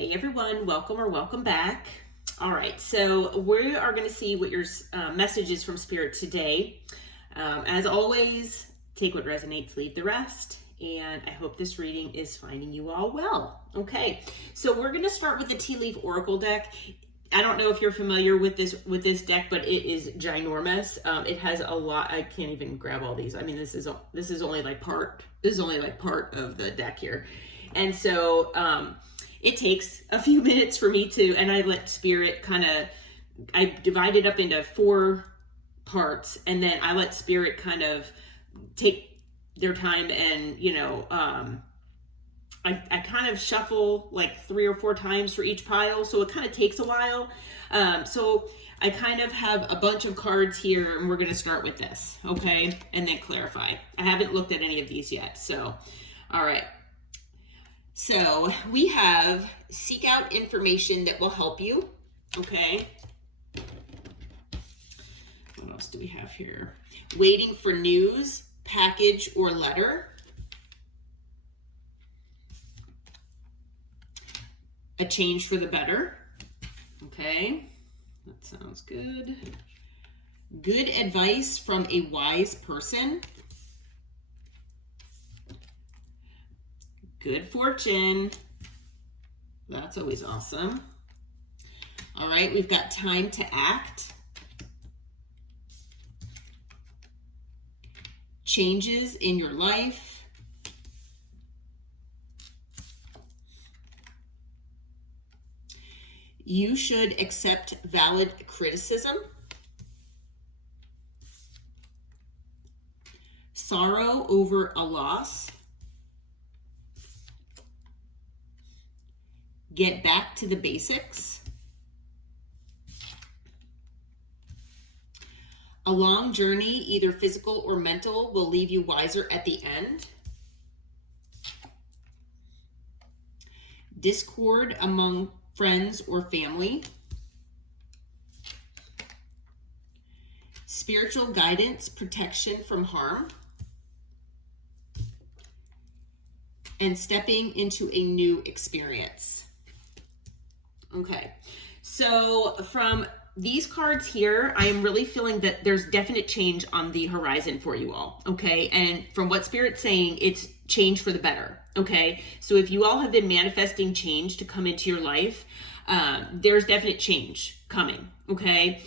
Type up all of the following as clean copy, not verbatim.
Hey everyone, welcome or welcome back. All right, so we are going to see what your message is from Spirit today. As always, take what resonates, leave the rest. And I hope this reading is finding you all well. Okay, so we're going to start with the Tea Leaf Oracle deck. I don't know if you're familiar with this deck, but it is ginormous. It has a lot. I can't even grab all these. I mean, this is only like part. This is only like part of the deck here, and so it takes a few minutes for me to, and I let Spirit I divide it up into 4 parts, and then I let Spirit kind of take their time and, I kind of shuffle like 3 or 4 times for each pile, so it kind of takes a while. So I kind of have a bunch of cards here, and we're going to start with this, okay? And then clarify. I haven't looked at any of these yet, so, all right. So we have seek out information that will help you, okay? What else do we have here? Waiting for news, package, or letter. A change for the better. Okay, that sounds good. Good advice from a wise person. Good fortune. That's always awesome. All right, we've got time to act. Changes in your life. You should accept valid criticism. Sorrow over a loss. Get back to the basics. A long journey, either physical or mental, will leave you wiser at the end. Discord among friends or family. Spiritual guidance, protection from harm. And stepping into a new experience. Okay, so from these cards here, I am really feeling that there's definite change on the horizon for you all, okay? And from what Spirit's saying, it's change for the better, okay? So if you all have been manifesting change to come into your life, there's definite change coming, okay?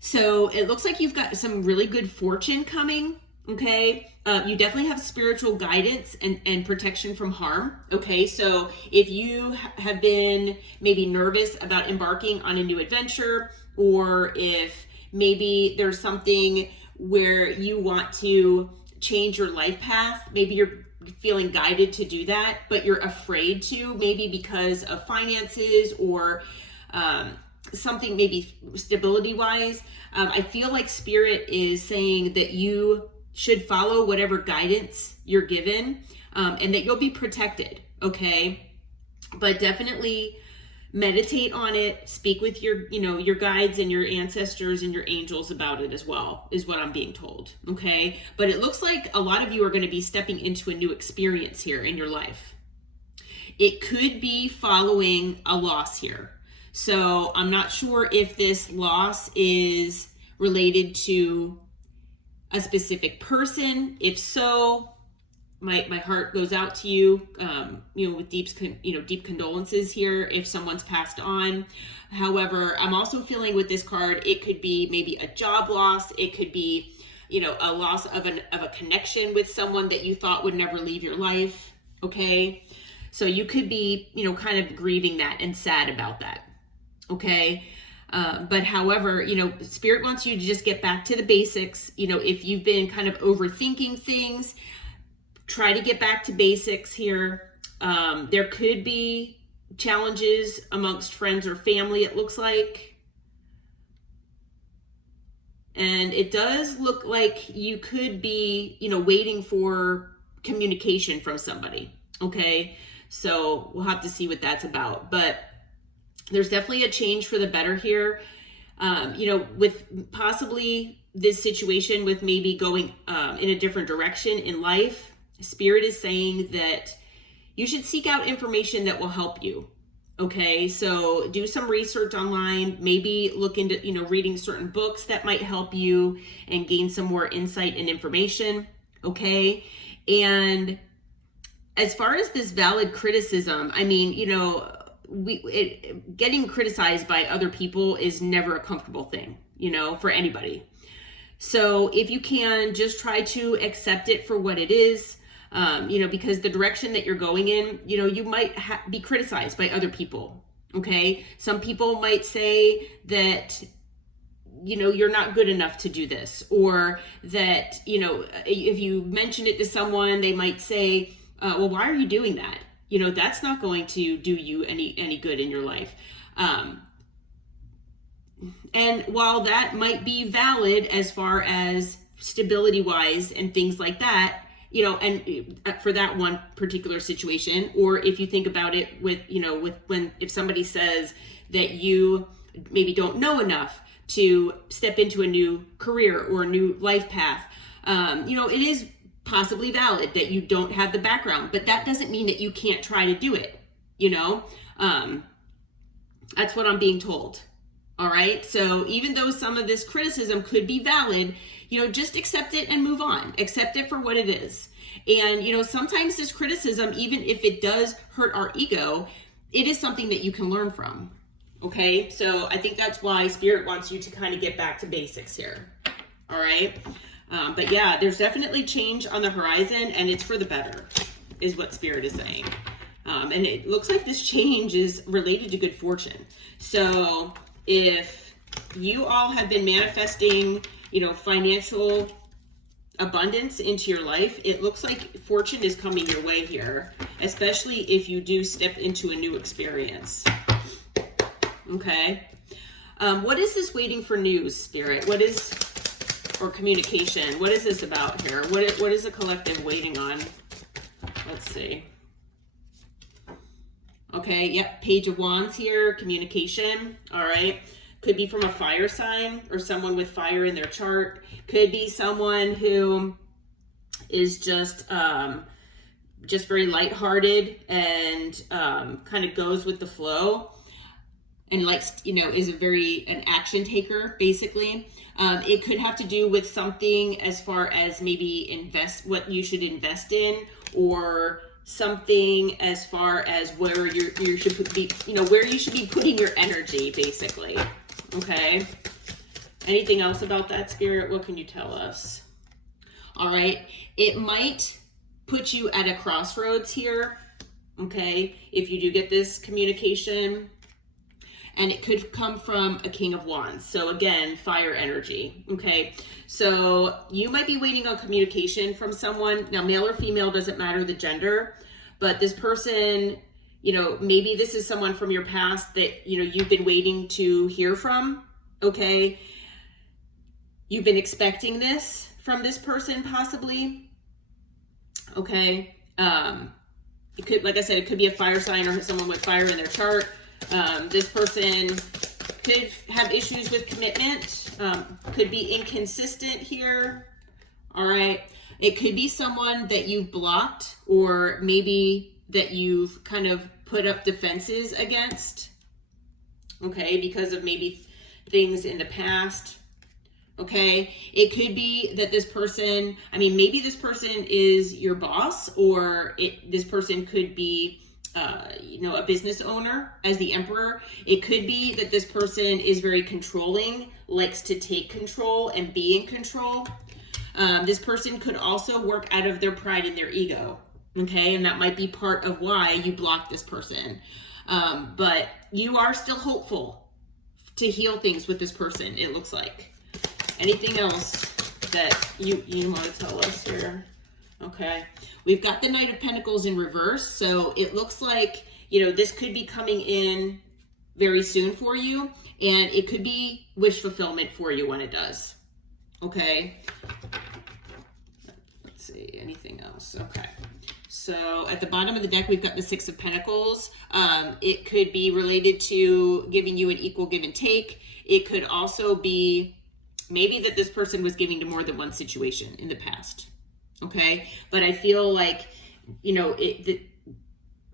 So it looks like you've got some really good fortune coming, okay? You definitely have spiritual guidance and protection from harm, okay? So if you have been maybe nervous about embarking on a new adventure, or if maybe there's something where you want to change your life path, maybe you're feeling guided to do that, but you're afraid to, maybe because of finances or something maybe stability wise, I feel like Spirit is saying that you should follow whatever guidance you're given, and that you'll be protected, okay? But definitely meditate on it, speak with your guides and your ancestors and your angels about it as well, is what I'm being told, okay? But it looks like a lot of you are going to be stepping into a new experience here in your life. It could be following a loss here. So I'm not sure if this loss is related to a specific person. If so, my heart goes out to you, with deep condolences here if someone's passed on. However, I'm also feeling with this card, it could be maybe a job loss. It could be, a loss of a connection with someone that you thought would never leave your life. Okay. So you could be, kind of grieving that and sad about that. Okay. But however, Spirit wants you to just get back to the basics. If you've been kind of overthinking things, try to get back to basics here. There could be challenges amongst friends or family, it looks like. And it does look like you could be, waiting for communication from somebody. Okay. So we'll have to see what that's about. But there's definitely a change for the better here. With possibly this situation with maybe going in a different direction in life, Spirit is saying that you should seek out information that will help you. Okay, so do some research online, maybe look into, reading certain books that might help you and gain some more insight and information. Okay, and as far as this valid criticism, I mean, getting criticized by other people is never a comfortable thing, for anybody. So if you can, just try to accept it for what it is, because the direction that you're going in, you might be criticized by other people. Okay. Some people might say that, you're not good enough to do this, or that, if you mention it to someone, they might say, well, why are you doing that? That's not going to do you any good in your life. And while that might be valid as far as stability wise and things like that, and for that one particular situation, or if you think about it with, if somebody says that you maybe don't know enough to step into a new career or a new life path, it is possibly valid that you don't have the background, but that doesn't mean that you can't try to do it. That's what I'm being told. All right. So even though some of this criticism could be valid, just accept it and move on. Accept it for what it is. And, sometimes this criticism, even if it does hurt our ego, it is something that you can learn from. Okay. So I think that's why Spirit wants you to kind of get back to basics here. All right. But yeah, there's definitely change on the horizon, and it's for the better, is what Spirit is saying. And it looks like this change is related to good fortune. So if you all have been manifesting, financial abundance into your life, it looks like fortune is coming your way here, especially if you do step into a new experience. Okay. What is this waiting for news, Spirit? Or communication? What is this about here? What is the collective waiting on? Let's see. Okay, yep, Page of Wands here, communication, all right. Could be from a fire sign or someone with fire in their chart. Could be someone who is just very lighthearted and kind of goes with the flow and likes, is an action taker, basically. It could have to do with something as far as maybe what you should invest in, or something as far as where you should be, where you should be putting your energy, basically. Okay. Anything else about that, Spirit? What can you tell us? All right. It might put you at a crossroads here. Okay. If you do get this communication, and it could come from a King of Wands. So again, fire energy. Okay. So you might be waiting on communication from someone. Now, male or female, doesn't matter the gender, but this person, maybe this is someone from your past that, you've been waiting to hear from. Okay. You've been expecting this from this person, possibly. Okay. It could, like I said, it could be a fire sign or someone with fire in their chart. This person could have issues with commitment, could be inconsistent here. All right. It could be someone that you've blocked, or maybe that you've kind of put up defenses against. Okay. Because of maybe things in the past. Okay. It could be that this person, maybe this person is your boss, or this person could be a business owner as the Emperor. It could be that this person is very controlling, likes to take control and be in control. This person could also work out of their pride and their ego. Okay. And that might be part of why you block this person. But you are still hopeful to heal things with this person, it looks like. Anything else that you want to tell us here? Okay. We've got the Knight of Pentacles in reverse. So it looks like, this could be coming in very soon for you, and it could be wish fulfillment for you when it does. Okay. Let's see, anything else? Okay. So at the bottom of the deck, we've got the Six of Pentacles. It could be related to giving you an equal give and take. It could also be maybe that this person was giving to more than one situation in the past. Okay. But I feel like,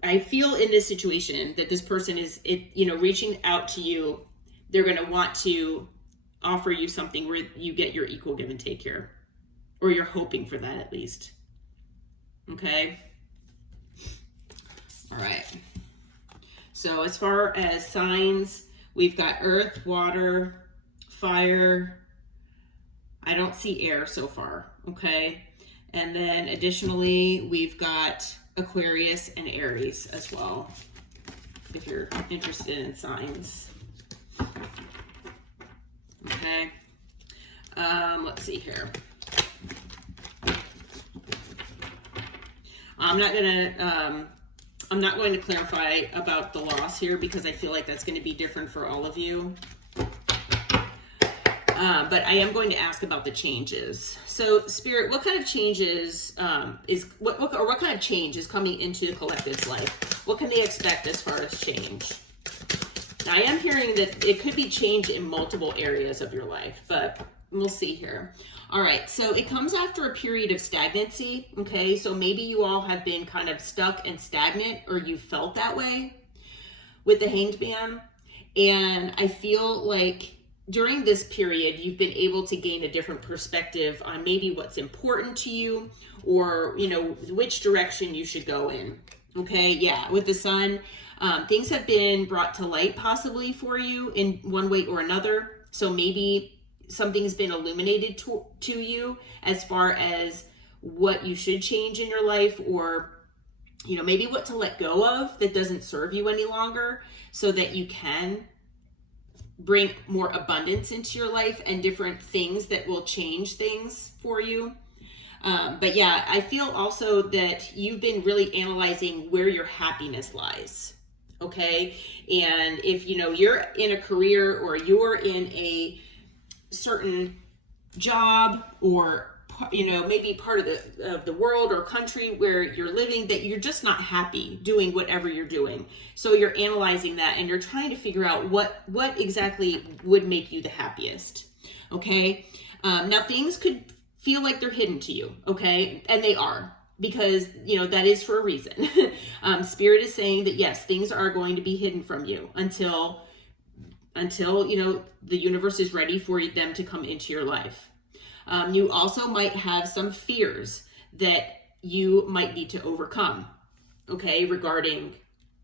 I feel in this situation that this person is, reaching out to you. They're going to want to offer you something where you get your equal give and take here, or you're hoping for that at least. Okay. All right. So as far as signs, we've got earth, water, fire. I don't see air so far. Okay. And then additionally, we've got Aquarius and Aries as well, if you're interested in signs. Okay. Let's see here. I'm not going to clarify about the loss here because I feel like that's going to be different for all of you. But I am going to ask about the changes. So, Spirit, what kind of changes what kind of change is coming into the collective's life? What can they expect as far as change? Now, I am hearing that it could be change in multiple areas of your life, but we'll see here. All right, so it comes after a period of stagnancy, okay? So maybe you all have been kind of stuck and stagnant, or you felt that way with the Hanged Man. And I feel like during this period, you've been able to gain a different perspective on maybe what's important to you, or, which direction you should go in, okay? Yeah, with the Sun, things have been brought to light possibly for you in one way or another. So maybe something's been illuminated to you as far as what you should change in your life, or maybe what to let go of that doesn't serve you any longer, so that you can bring more abundance into your life and different things that will change things for you. But yeah, I feel also that you've been really analyzing where your happiness lies. Okay. And if you're in a career, or you're in a certain job, or maybe part of the world or country where you're living, that you're just not happy doing whatever you're doing. So you're analyzing that, and you're trying to figure out what exactly would make you the happiest. Okay. Now things could feel like they're hidden to you. Okay. And they are, because that is for a reason. Spirit is saying that yes, things are going to be hidden from you until the universe is ready for them to come into your life. You also might have some fears that you might need to overcome, okay, regarding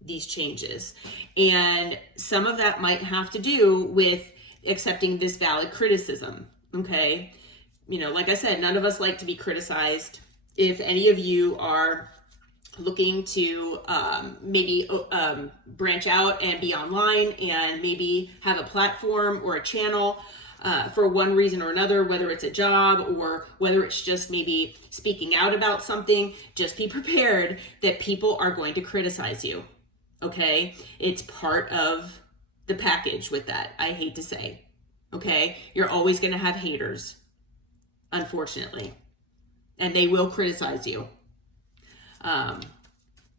these changes. And some of that might have to do with accepting this valid criticism, okay? Like I said, none of us like to be criticized. If any of you are looking to maybe branch out and be online and maybe have a platform or a channel for one reason or another, whether it's a job or whether it's just maybe speaking out about something, just be prepared that people are going to criticize you, okay? It's part of the package with that, I hate to say, okay? You're always going to have haters, unfortunately, and they will criticize you.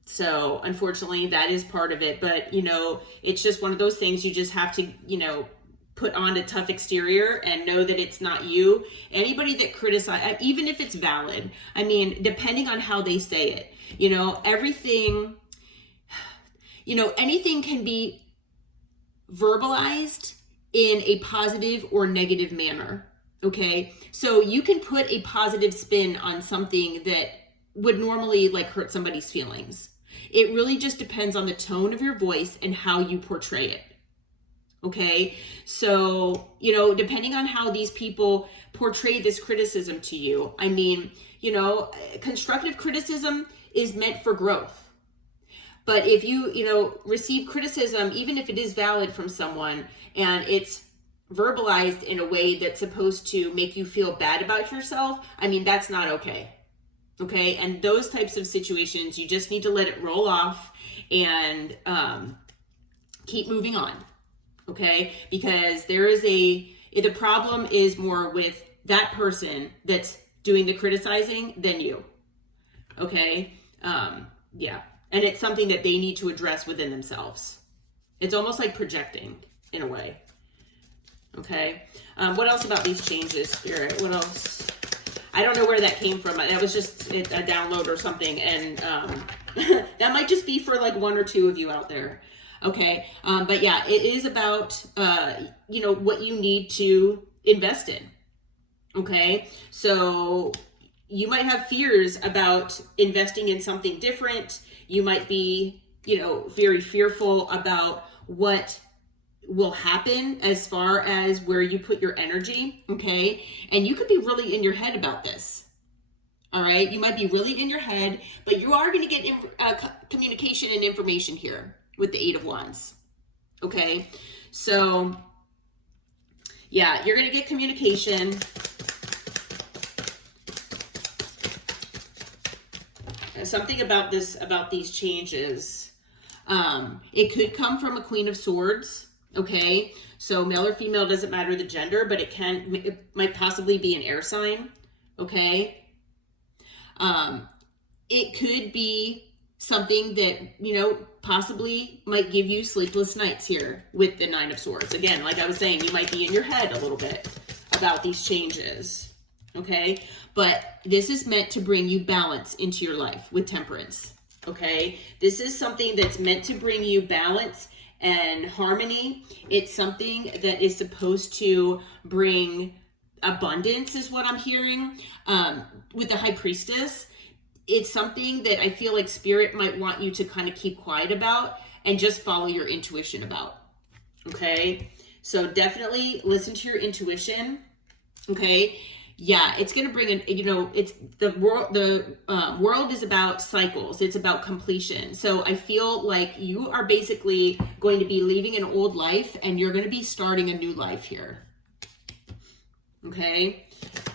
So unfortunately that is part of it, but it's just one of those things. You just have to, put on a tough exterior and know that it's not you. Anybody that criticizes, even if it's valid, depending on how they say it, everything, anything can be verbalized in a positive or negative manner. Okay. So you can put a positive spin on something that would normally hurt somebody's feelings. It really just depends on the tone of your voice and how you portray it. Okay. So, depending on how these people portray this criticism to you, constructive criticism is meant for growth. But if you, receive criticism, even if it is valid from someone, and it's verbalized in a way that's supposed to make you feel bad about yourself, that's not okay. Okay. And those types of situations, you just need to let it roll off and keep moving on. Okay. Because the problem is more with that person that's doing the criticizing than you. Okay. Yeah. And it's something that they need to address within themselves. It's almost like projecting in a way. Okay. What else about these changes, Spirit? What else? I don't know where that came from. That was just a download or something. And That might just be for like one or two of you out there. Okay. But yeah, it is about, you know, what you need to invest in. Okay. So you might have fears about investing in something different. You might be, you know, very fearful about what will happen as far as where you put your energy. Okay. And you could be really in your head about this. All right. You might be really in your head, but you are going to get communication and information here with the Eight of Wands. Okay. So yeah, you're going to get communication. Something about this, about these changes. It could come from a Queen of Swords. Okay. So male or female, doesn't matter the gender, but it might possibly be an air sign. Okay. It could be something that, you know, possibly might give you sleepless nights here with the Nine of Swords. Again, like I was saying, you might be in your head a little bit about these changes. Okay. But this is meant to bring you balance into your life with Temperance. Okay. This is something that's meant to bring you balance and harmony. It's something that is supposed to bring abundance, is what I'm hearing. With the High Priestess, it's something that I feel like Spirit might want you to kind of keep quiet about and just follow your intuition about. Okay. So definitely listen to your intuition. Okay. Yeah, it's going to bring in, you know, it's the world, world is about cycles. It's about completion. So I feel like you are basically going to be leaving an old life and you're going to be starting a new life here. Okay.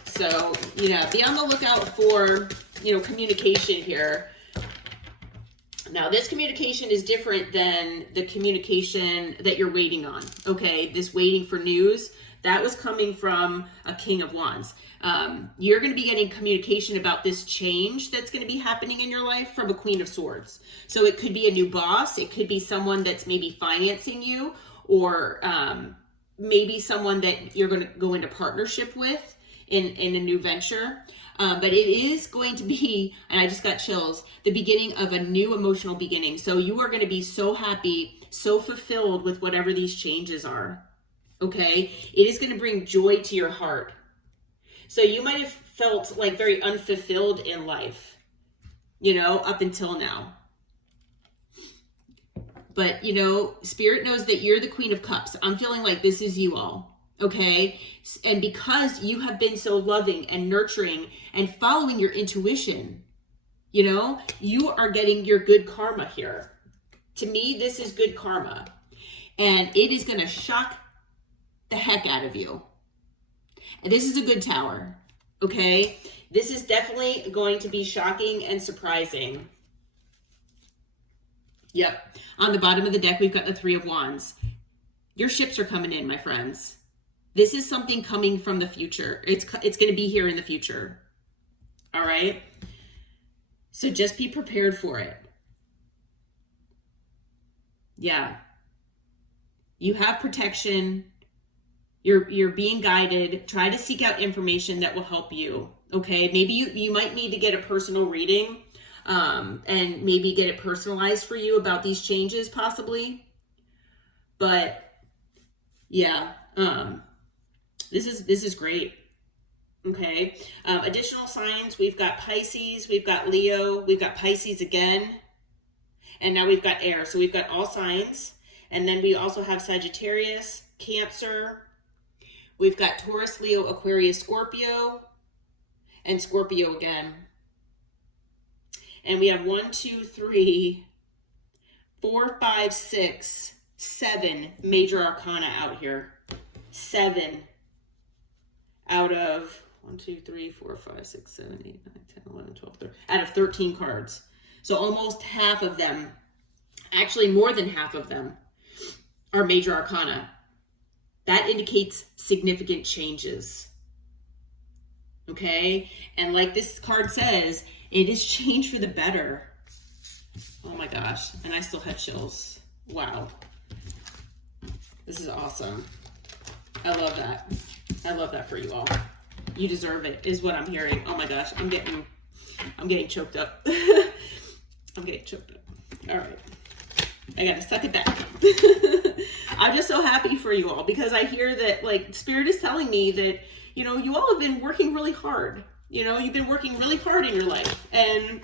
So, you know, be on the lookout for, you know, communication here. Now, this communication is different than the communication that you're waiting on. Okay. This waiting for news, that was coming from a King of Wands. You're going to be getting communication about this change that's going to be happening in your life from a Queen of Swords. So it could be a new boss. It could be someone that's maybe financing you, or maybe someone that you're going to go into partnership with in a new venture. But it is going to be, and I just got chills, the beginning of a new emotional beginning. So you are going to be so happy, so fulfilled with whatever these changes are. Okay. It is going to bring joy to your heart. So you might have felt like very unfulfilled in life, you know, up until now. But, you know, Spirit knows that you're the Queen of Cups. I'm feeling like this is you all. Okay. And because you have been so loving and nurturing and following your intuition, you know, you are getting your good karma here. To me, this is good karma. And it is going to shock the heck out of you. And this is a good tower. Okay. This is definitely going to be shocking and surprising. Yep. On the bottom of the deck, we've got the Three of Wands. Your ships are coming in, my friends. This is something coming from the future. It's going to be here in the future. All right. So just be prepared for it. Yeah. You have protection. You're being guided. Try to seek out information that will help you. Okay. Maybe you might need to get a personal reading, and maybe get it personalized for you about these changes possibly. But yeah, this is great. Okay. Additional signs. We've got Pisces, we've got Leo, we've got Pisces again, and now we've got air. So we've got all signs. And then we also have Sagittarius, Cancer. We've got Taurus, Leo, Aquarius, Scorpio, and Scorpio again. And we have 1, 2, 3, 4, 5, 6, 7 major arcana out here. 7 out of 1, 2, 3, 4, 5, 6, 7, 8, 9, 10, 11, 12, 13, out of 13 cards. So almost half of them, actually more than half of them, are major arcana. That indicates significant changes. Okay? And like this card says, it is change for the better. Oh my gosh. And I still have chills. Wow. This is awesome. I love that. I love that for you all. You deserve it, is what I'm hearing. Oh my gosh. I'm getting choked up. I'm getting choked up. All right. I gotta suck it back. I'm just so happy for you all because I hear that like Spirit is telling me that, you know, you all have been working really hard. You know, you've been working really hard in your life. And,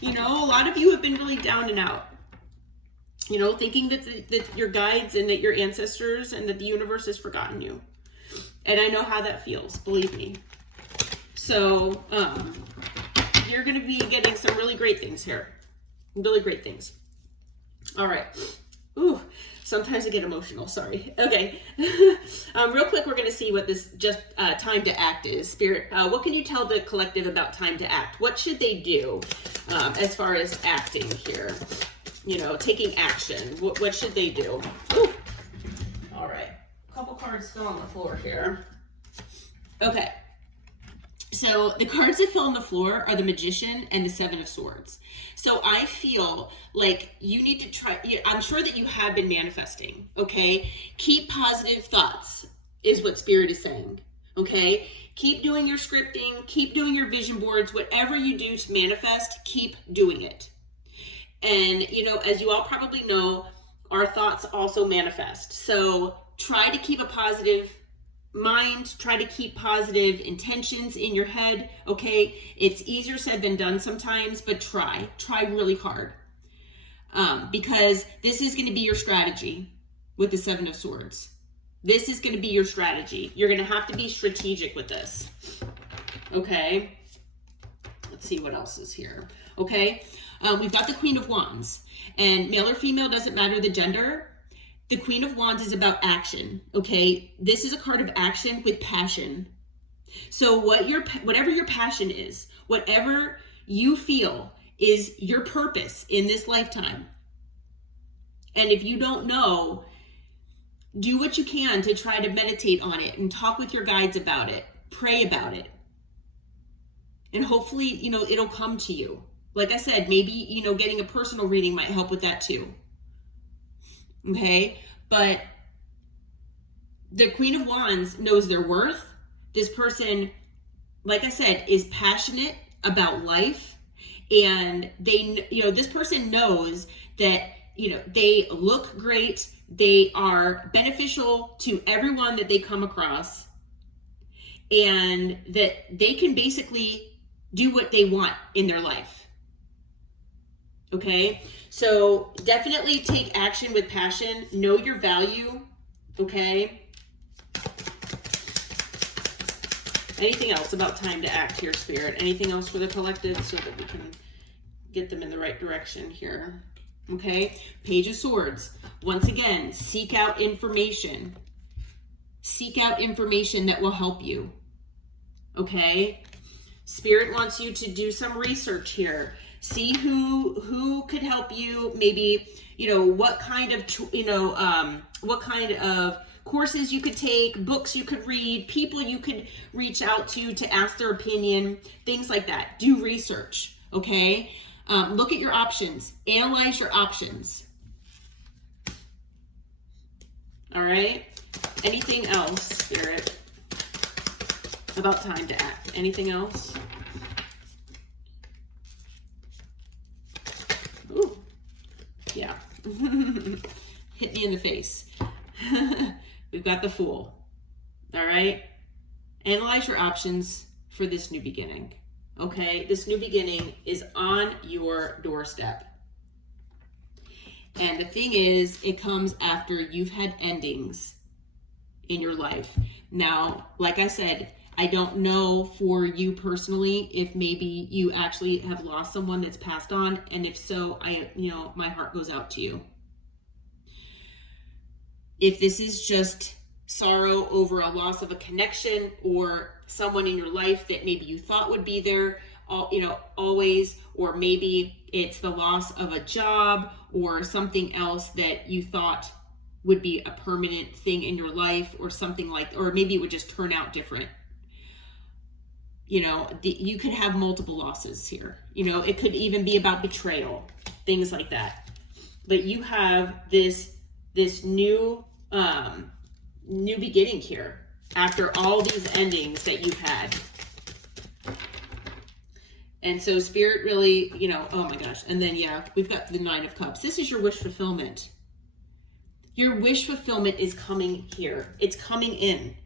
you know, a lot of you have been really down and out. You know, thinking that your guides and that your ancestors and that the universe has forgotten you. And I know how that feels, believe me. So, you're going to be getting some really great things here. Really great things. All right. Ooh, sometimes I get emotional. Sorry. Okay. Real quick, we're going to see what this just time to act is. Spirit, what can you tell the collective about time to act? What should they do as far as acting here? You know, taking action. What should they do? Ooh. All right. A couple cards fell on the floor here. Okay. So the cards that fell on the floor are the Magician and the Seven of Swords. So I feel like you need to try, I'm sure that you have been manifesting, okay? Keep positive thoughts is what Spirit is saying, okay? Keep doing your scripting, keep doing your vision boards, whatever you do to manifest, keep doing it. And, you know, as you all probably know, our thoughts also manifest. So try to keep a positive mind, try to keep positive intentions in your head, okay? It's easier said than done sometimes, but try really hard. Because this is going to be your strategy with the Seven of Swords. This is going to be your strategy. You're going to have to be strategic with this, okay? Let's see what else is here, okay? We've got the Queen of Wands, and male or female, doesn't matter the gender. The Queen of Wands is about action, okay? This is a card of action with passion. So whatever your passion is, whatever you feel is your purpose in this lifetime. And if you don't know, do what you can to try to meditate on it and talk with your guides about it. Pray about it. And hopefully, you know, it'll come to you. Like I said, maybe, you know, getting a personal reading might help with that too. Okay, but the Queen of Wands knows their worth. This person, like I said, is passionate about life, and they, you know, this person knows that, you know, they look great, they are beneficial to everyone that they come across, and that they can basically do what they want in their life. Okay, so definitely take action with passion. Know your value, okay? Anything else about time to act here, Spirit? Anything else for the collective so that we can get them in the right direction here? Okay, Page of Swords. Once again, seek out information. Seek out information that will help you, okay? Spirit wants you to do some research here. See who could help you. Maybe, you know, what kind of, what kind of courses you could take, books you could read, people you could reach out to ask their opinion, things like that. Do research, okay? Look at your options. Analyze your options. All right? Anything else, Spirit, about time to act? Anything else? Ooh, yeah. Hit me in the face. We've got the Fool. All right. Analyze your options for this new beginning. Okay. This new beginning is on your doorstep. And the thing is, it comes after you've had endings in your life. Now, like I said, I don't know for you personally if maybe you actually have lost someone that's passed on, and if so, my heart goes out to you. If this is just sorrow over a loss of a connection or someone in your life that maybe you thought would be there, always, or maybe it's the loss of a job or something else that you thought would be a permanent thing in your life, or something like, or maybe it would just turn out different. You know, you could have multiple losses here. You know, it could even be about betrayal, things like that. But you have this new beginning here after all these endings that you've had. And so Spirit really, you know, oh my gosh. And then, yeah, we've got the Nine of Cups. This is your wish fulfillment. Your wish fulfillment is coming here. It's coming in.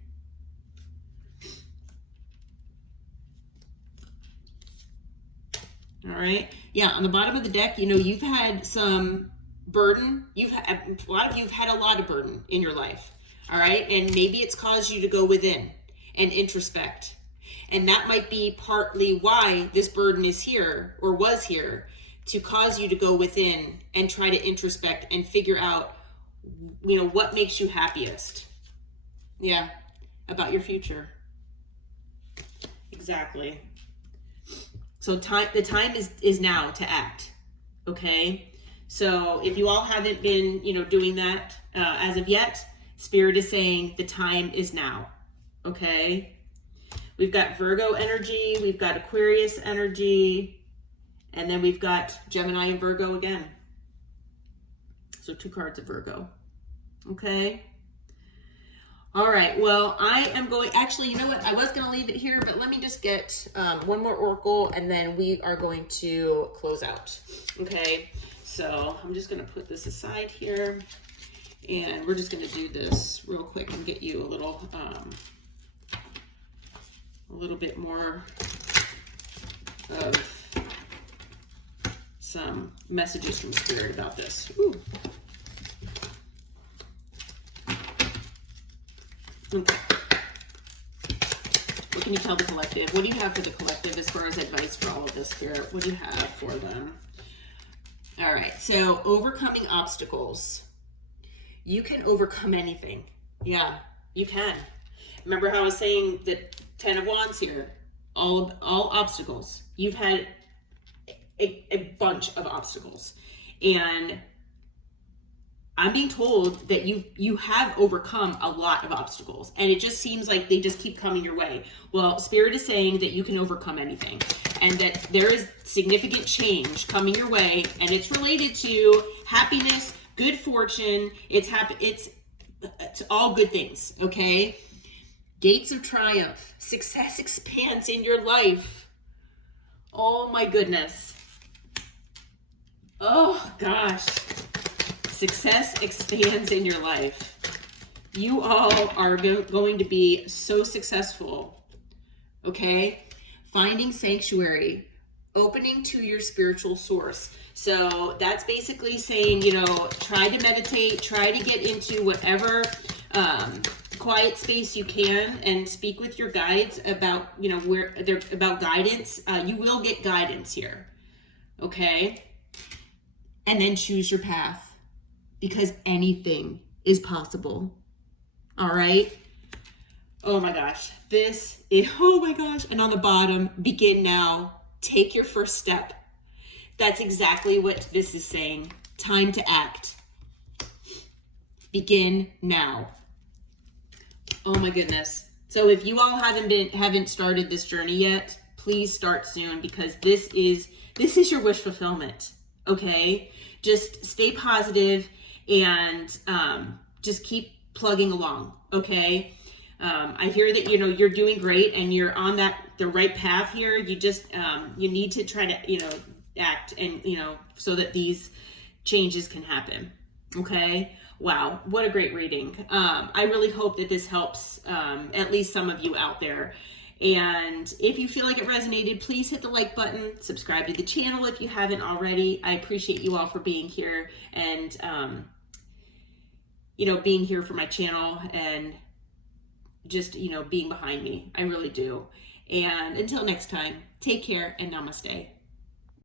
All right. Yeah, on the bottom of the deck, you know, you've had some burden. A lot of you have had a lot of burden in your life. All right. And maybe it's caused you to go within and introspect. And that might be partly why this burden is here or was here, to cause you to go within and try to introspect and figure out, you know, what makes you happiest. Yeah. About your future. Exactly. So the time is now to act. Okay. So if you all haven't been, you know, doing that as of yet, Spirit is saying the time is now. Okay. We've got Virgo energy. We've got Aquarius energy. And then we've got Gemini and Virgo again. So 2 cards of Virgo. Okay. All right. Well, I am going, actually, you know what? I was going to leave it here, but let me just get one more oracle and then we are going to close out. Okay. So I'm just going to put this aside here and we're just going to do this real quick and get you a little bit more of some messages from Spirit about this. Ooh. Okay. What can you tell the collective? What do you have for the collective as far as advice for all of this, Spirit? What do you have for them? All right. So overcoming obstacles. You can overcome anything. Yeah, you can. Remember how I was saying that 10 of Wands here? All obstacles. You've had a bunch of obstacles. And I'm being told that you have overcome a lot of obstacles, and it just seems like they just keep coming your way. Well, Spirit is saying that you can overcome anything, and that there is significant change coming your way, and it's related to happiness, good fortune. It's all good things. Okay, gates of triumph, success expands in your life. Oh my goodness. Oh gosh. Success expands in your life. You all are going to be so successful. Okay? Finding sanctuary, opening to your spiritual source. So that's basically saying, you know, try to meditate, try to get into whatever quiet space you can and speak with your guides about, you know, where they're about guidance. You will get guidance here. Okay? And then choose your path. Because anything is possible. All right. Oh my gosh. Oh my gosh. And on the bottom, begin now. Take your first step. That's exactly what this is saying. Time to act. Begin now. Oh my goodness. So if you all haven't started this journey yet, please start soon, because this is your wish fulfillment. Okay. Just stay positive. And just keep plugging along, okay? I hear that, you know, you're doing great and you're on the right path here. You just, you need to try to, you know, act and, you know, so that these changes can happen, okay? Wow, what a great reading. I really hope that this helps at least some of you out there. And if you feel like it resonated, please hit the like button, subscribe to the channel if you haven't already. I appreciate you all for being here and, you know, being here for my channel and just, you know, being behind me. I really do. And until next time, take care and namaste.